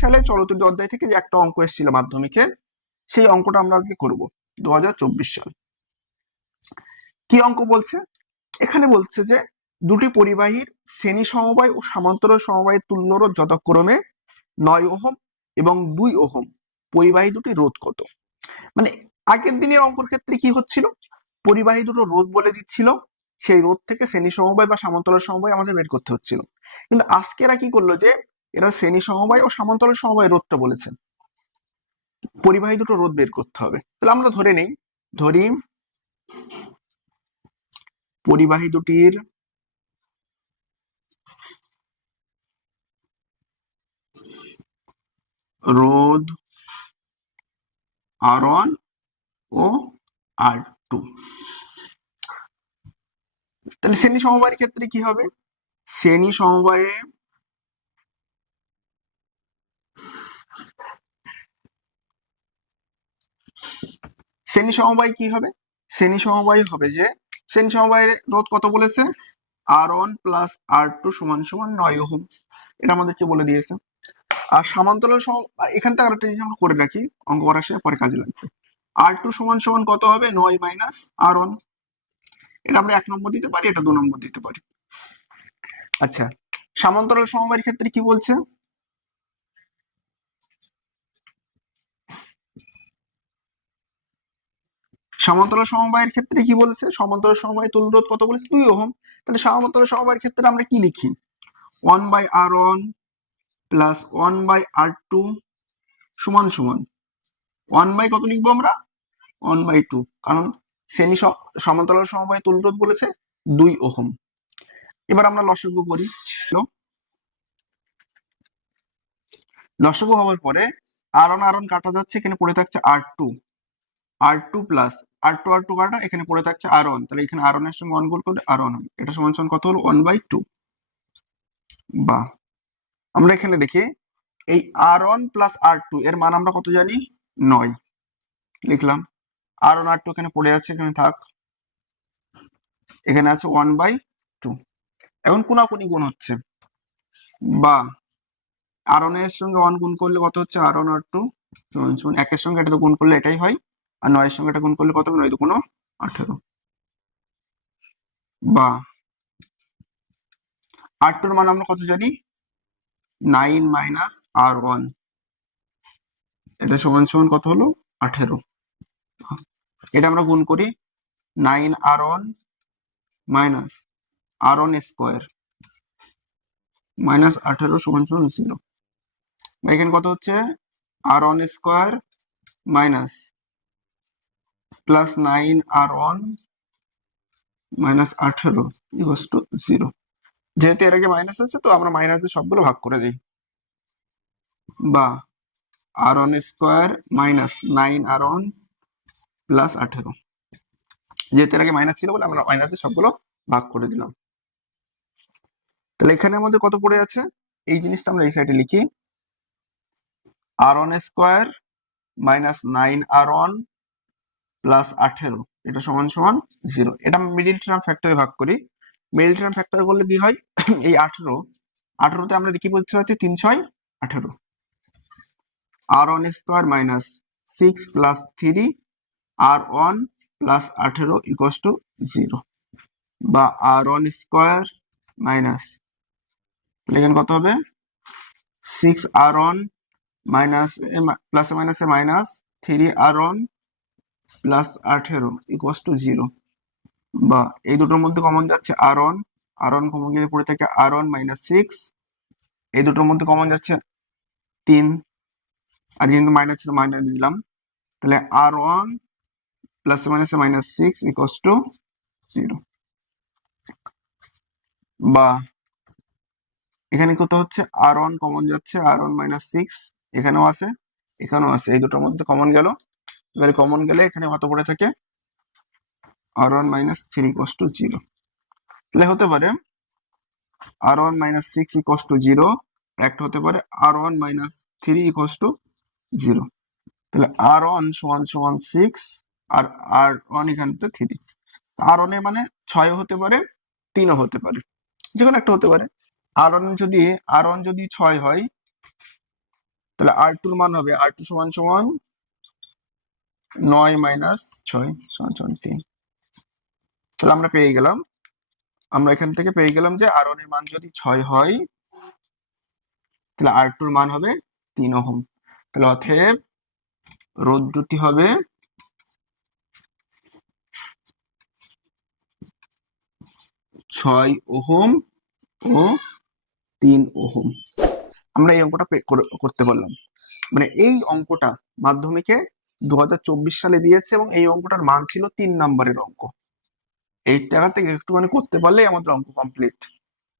সালে চলতৃদ অধ্যায় থেকে যে একটা অঙ্ক এসেছিল মাধ্যমিকে, সেই অঙ্কটা আমরা আজকে করব দু সাল। কি অঙ্ক বলছে? এখানে বলছে যে দুটি পরিবাহীর শ্রেণি সমবায় ও সমান্তরাল সমবায়ের তুল্য রোধ যথাক্রমে নয় ওহম এবং দুই ওহম, পরিবাহী দুটি রোধ কত? মানে আগের দিনের অঙ্কর ক্ষেত্রে কি হচ্ছিল? পরিবাহী দুটো রোধ বলে দিচ্ছিল, সেই রোধ থেকে শ্রেণি সমবায় বা সমান্তরাল সমবায় আমাদের বের করতে হচ্ছিল। কিন্তু আজকে এরা কি করল যে এরা শ্রেণি সমবায় ও সমান্তরাল সমবায় রোধটা বলেছেন। পরিবাহী দুটো রোধ বের করতে হবে। তাহলে আমরা ধরে নেই, ধরি পরিবাহী দুটির রোধ আর ওয়ান ও আর টু। তাহলে শ্রেণি সমবায়ের ক্ষেত্রে কি হবে? শ্রেণি সমবায়ে শ্রেণি সমবায় কি হবে? শ্রেণি সমবায় হবে যে, শ্রেণি সমবায়ের রোধ কত বলেছে? R one plus r two সমান সমান নয় ওহম। এটা আমাদেরকে বলে দিয়েছে। আর সমান্তরাল সম এখান থেকে আরেকটা জিনিস আমরা করে রাখি, অঙ্ক করার সময় পরে কাজে লাগবে। আর টু সমান সমান কত হবে? নয় মাইনাস আর ওয়ান এটা আমরা এক নম্বর দিতে পারি, এটা দু নম্বর দিতে পারি। আচ্ছা সমান্তরাল সমবায়ের ক্ষেত্রে কি বলছে? সমান্তরাল সমবায়ের ক্ষেত্রে কি বলেছে? সমান্তরাল সমবায় তুল্যরোধ কত বলেছে? দুই ওহম। তাহলে সমান্তরাল সমবায়ের ক্ষেত্রে আমরা কি লিখি? One by r one plus one by r two সমান সমান। ওয়ান বাই কত লিখব আমরা? ওয়ান বাই টু কারণ শ্রেণি সমান্তরাল সমবায় তুল্যরোধ বলেছে দুই ওহম। এবার আমরা লসগু করি। লসগু হওয়ার পরে আর অন আর অন কাটা যাচ্ছে, এখানে পড়ে থাকছে r two r two plus r two r two কাটা এখানে পড়ে থাকছে আর ওয়ান তাহলে এখানে আর এর সঙ্গে ওয়ান গুণ করলে আর ওয়ান এটা সমান সমান কত হলো? ওয়ান বাই টু বা আমরা এখানে দেখি, এই r one plus r two এর মান আমরা কত জানি? নয়। লিখলাম। আর ওয়ান আর টু এখানে পড়ে আছে, এখানে থাক। এখানে আছে ওয়ান বাই টু এখন কোনাকুনি গুণ হচ্ছে। বা আর ওয়ানের সঙ্গে ওয়ান গুণ করলে কত হচ্ছে? আর ওয়ান আর টু একের সঙ্গে এটা তো গুণ করলে এটাই হয়। আর নয়ের সঙ্গে এটা গুণ করলে কত হবে? নয় দুগুণ আঠেরো। বা আর টুর মান আমরা কত জানি? Nine minus r one. এটা সমান সমান কত হলো? আঠেরো। এটা আমরা গুণ করি nine r one minus r one square. Minus আঠেরো সমান সমান জিরো। এখানে কত হচ্ছে? R one square minus plus nine r one minus আঠেরো ইকস টু জিরো যেহেতু এর আগে মাইনাস আছে, তো আমরা মাইনাস দিয়ে সবগুলো ভাগ করে দিই। বা r one square minus nine r one plus আঠেরো। যেহেতু এর আগে মাইনাস ছিল বলে আমরা মাইনাস সবগুলো ভাগ করে দিলাম। তাহলে এখানে আমাদের কত পড়ে আছে? এই জিনিসটা আমরা এই সাইডে লিখি। R one square minus nine r one plus আঠেরো। এটা সমান সমান জিরো এটা মিডিল টার্ম ফ্যাক্টরে ভাগ করি। মিডিল টার্ম ফ্যাক্টর করলে কি হয়? এই আঠেরো। আঠেরোতে আমরা দেখি বলতে হচ্ছে তিন, ছয়, আঠেরো। R one square minus six plus three r one plus আঠেরো ইকোয়াস টু জিরো বা আর ওয়ান স্কোয়ার মাইনাস এখানে কত হবে? Six r one minus plus মাইনাসে minus three r one plus আঠেরো ইকুয়াস টু জিরো বা এই দুটোর মধ্যে কমন যাচ্ছে r one r one common গেলে পড়ে থাকে আর ওয়ান মাইনাস সিক্স এই দুটোর মধ্যে কমন যাচ্ছে তিন। আর যেহেতু মাইনাস ছিল মাইনাস দিলাম। তাহলে আর ওয়ান প্লাস মাইনাসে minus six equals to zero বা এখানে কত হচ্ছে? আর ওয়ান কমন যাচ্ছে আর ওয়ান মাইনাস সিক্স এখানেও আছে এখানেও আছে। এই দুটোর মধ্যে কমন গেল। এবারে কমন গেলে এখানে কত পড়ে থাকে? R one minus three equals to zero তাহলে হতে পারে r one minus six equals to zero একটা হতে পারে r one minus three equals to zero তাহলে আর ওয়ান সমান সমান সিক্স আর আর ওয়ান এখানে থ্রি আর ওয়ানের মানে ছয় হতে পারে তিনও হতে পারে। যে কোনো একটা হতে পারে। আর ওয়ান যদি আর ওয়ান যদি ছয় হয়, তাহলে আর টুর মান হবে আর টু সমান সমান নয় মাইনাস ছয়, সমান তিন। তাহলে আমরা পেয়ে গেলাম। আমরা এখান থেকে পেয়ে গেলাম যে আর এর মান যদি ছয় হয়, তাহলে আর টুর মান হবে তিন ওহম। তাহলে অতএব রোধ দুটি হবে ছয় ওহম ও তিন ওহম। আমরা এই অঙ্কটা করতে পারলাম। মানে এই অঙ্কটা মাধ্যমিকে দু হাজার চব্বিশ সালে দিয়েছে এবং এই অঙ্কটার মান ছিল তিন নাম্বারের অঙ্ক। এই টাকা থেকে একটুখানি করতে পারলেই আমাদের অঙ্ক কমপ্লিট